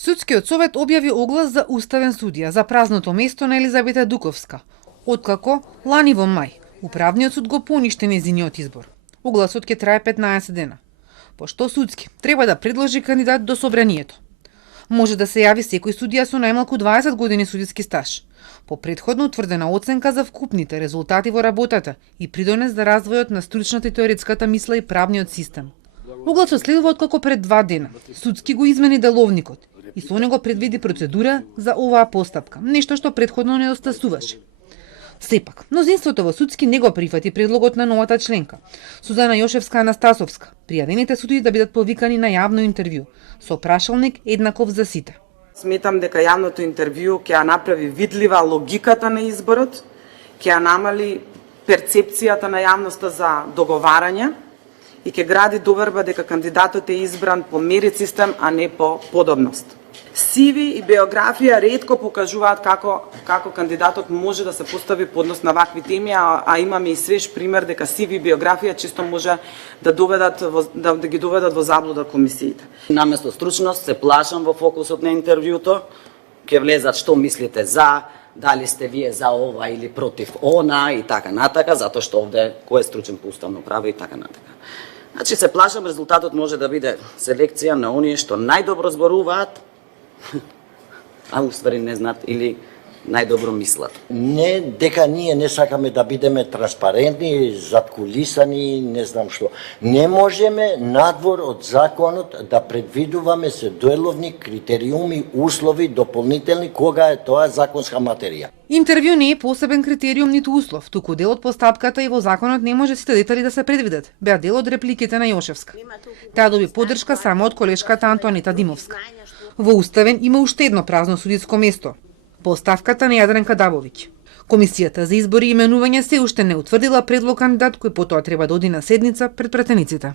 Судскиот совет објави оглас за уставен судија за празното место на Елизавета Дуковска, откако лани во мај Управниот суд го поништи нејзиниот избор. Огласот ќе трае 15 дена. Пошто судски треба да предложи кандидат до собранието. Може да се јави секој судија со најмалку 20 години судиски стаж, по претходно утврдена оценка за вкупните резултати во работата и придонес за развојот на стручната и теоретската мисла и правниот систем. Огласот следува откако пред 2 дена судски го измени деловникот и со него предвиди процедура за оваа постапка, нешто што претходно недостасуваше. Сепак, мнозинството во судски не го прифати предлогот на новата членка, Сузана Јошевска-Анастасовска, пријавените судии да бидат повикани на јавно интервју, со прашалник еднаков за сите. Сметам дека јавното интервју ќе ја направи видлива логиката на изборот, ќе ја намали перцепцијата на јавноста за договарање и ќе гради доверба дека кандидатот е избран по мерит систем, а не по подобност. CV и биографија ретко покажуваат како кандидатот може да се постави поднос на вакви теми, а имаме и свеж пример дека CV и биографија често може да ги доведат во заблуда комисиите. Наместо стручност се плашам во фокусот на интервјуто, ќе влезат што мислите за, дали сте вие за ова или против она и така натака, затоа што овде кој е стручен по уставно право и така натака. Значи се плашам резултатот може да биде селекција на оние што најдобро зборуваат, а уствари не знаат или најдобро мислат. Не дека ние не сакаме да бидеме транспарентни, заткулисани, не знам што. Не можеме надвор од законот да предвидуваме се деловни критериуми, услови, дополнителни, кога е тоа законска материја. Интервју не е посебен критериум ниту услов, туку дел од постапката и во законот не може сите детали да се предвидат. Беа дел од репликите на Јошевска. Таа доби поддршка само од колешката Антонита Димовска. Во Уставен има уште едно празно судиско место. Поставката на Јадрен Кадабовиќ. Комисијата за избори и именување се уште не утврдила предлог кандидат кој потоа треба да оди на седница пред пратениците.